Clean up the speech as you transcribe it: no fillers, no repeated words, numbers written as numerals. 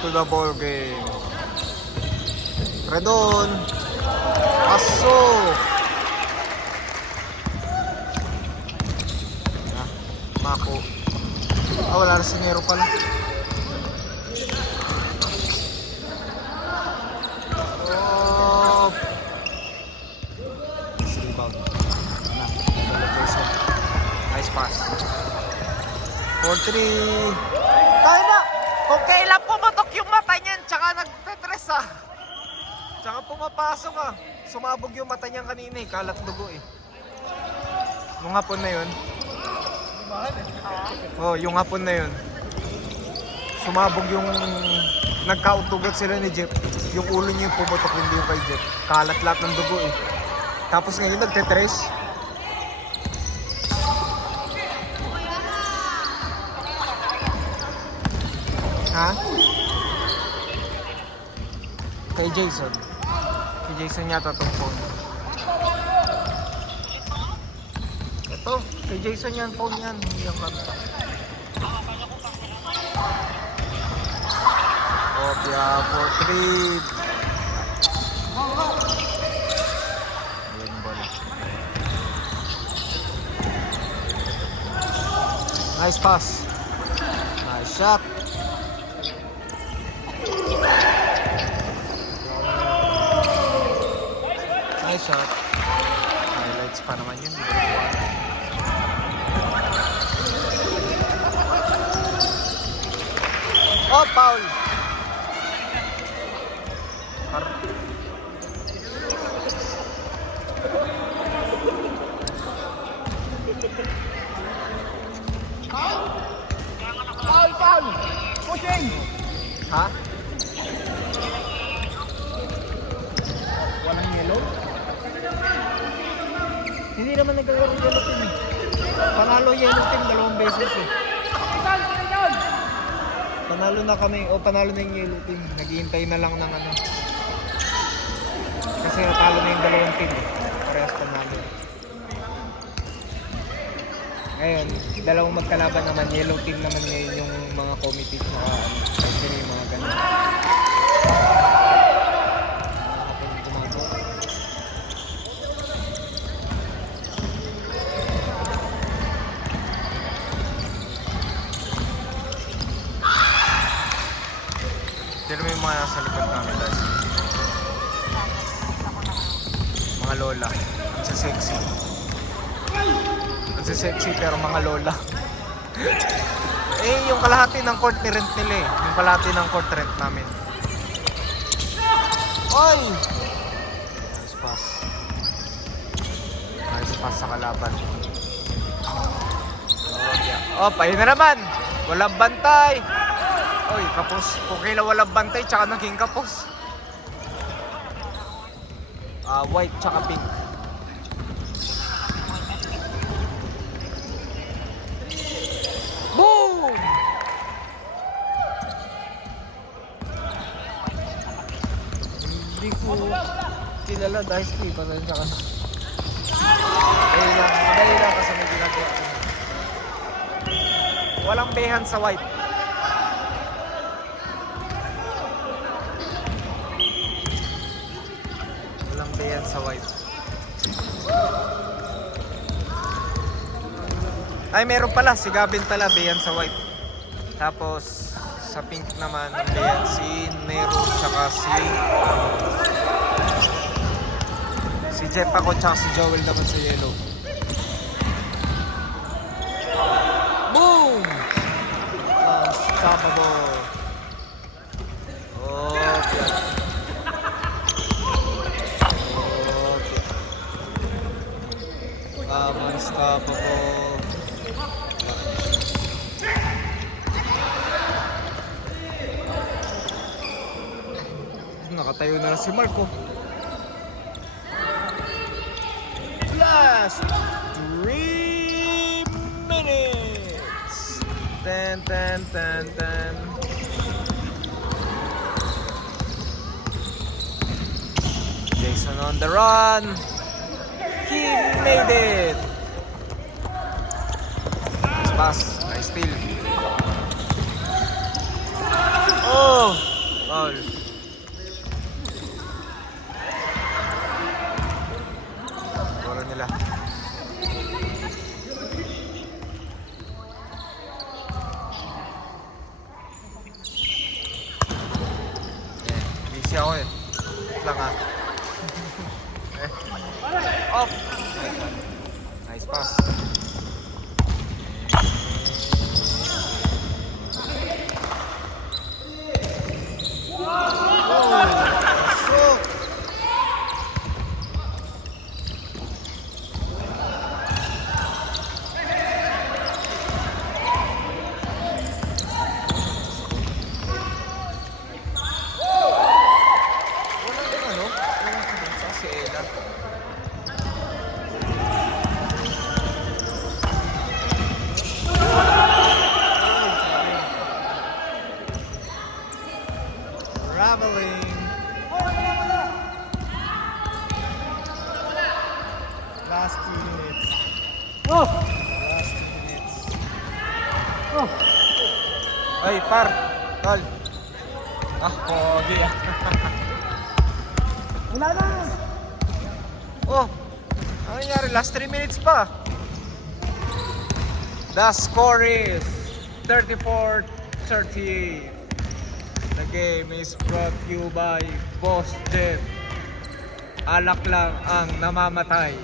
to the ball game. Redon. Pasok. Mako. Wala na si Nero pala. Oh. Rebound. Nice pass. 4-3. Tayo na! Kung kailan pumatok yung mata niyan, tsaka nagtetres ah. Tsaka pumapasok ah. Sumabog yung mata niyan kanina eh. Kalat dugo eh. Nung hapon na yun. Oh, yung hapon na yun. Sumabog yung... Nagkautugot sila ni Jeff. Yung ulo niya yung pumutok, hindi yung kay Jeff. Kalat lahat ng dugo eh. Tapos ngayon nagtetres. Ha? Kay Jason. Kay Jason yata itong phone. Ito, kay Jason yan, phone yan. Yung kanta. Kopya for 3. Ayun ba na. Nice pass. Nice shot. Nice shot. Highlights pa naman yun. Oh, foul. Foul! Pushing! Ha? Walang yellow? Hindi naman naglalaro yellow team eh. Panalo yellow team 2 beses eh. Panalo na kami, o panalo na yung yellow team. Naghihintay na lang ng ano. Kasi natalo na yung 2 team eh. Parehas panalo. Ngayon, 2 magkalaban naman. Yellow team naman ngayon yung mga committees na kasi yung mga ganun. Sino may mga nasa likod namin guys? Mga lola. Ang sexy. Ang sexy pero mga lola. Eh, yung kalahati ng court ni rent nila eh. Yung kalahati ng court rent namin. Oy! Nice pass. Nice pass sa kalaban. Oh, ayun na naman! Walang bantay! Oy, kapos. Kung kailan walang bantay, tsaka naging kapos. White tsaka pink. Boom! Hindi ko kilala dahil Steve. Pasensya ka na. Madali lang kasi may ginagawa ko. Walang behan sa white. Behan sa white. Ay, meron pala. Si Gavin pala, behan sa white. Tapos, sa pink naman, behan si Nero, tsaka si Jeff ako, tsaka si Joel naman sa yellow. Boom! Unstoppable. Okay. Unstoppable. Nakatayo na lang si Marco. Last 3 minutes. 10. Jason on the run. He made it. Nice pass. Nice steal. Oh. tol. Siguro nila. Busy ako eh. Wait lang ah. Off. Nice pass. Traveling. Last 2 minutes. Oh! Last 2 minutes. Oh! Ay, par. Tol. Ah, pogi ah. Wala na! Oh, ano nangyari? Last 3 minutes pa. The score is 34-38. The game is brought to you by Boss Jet. Alak lang ang namamatay.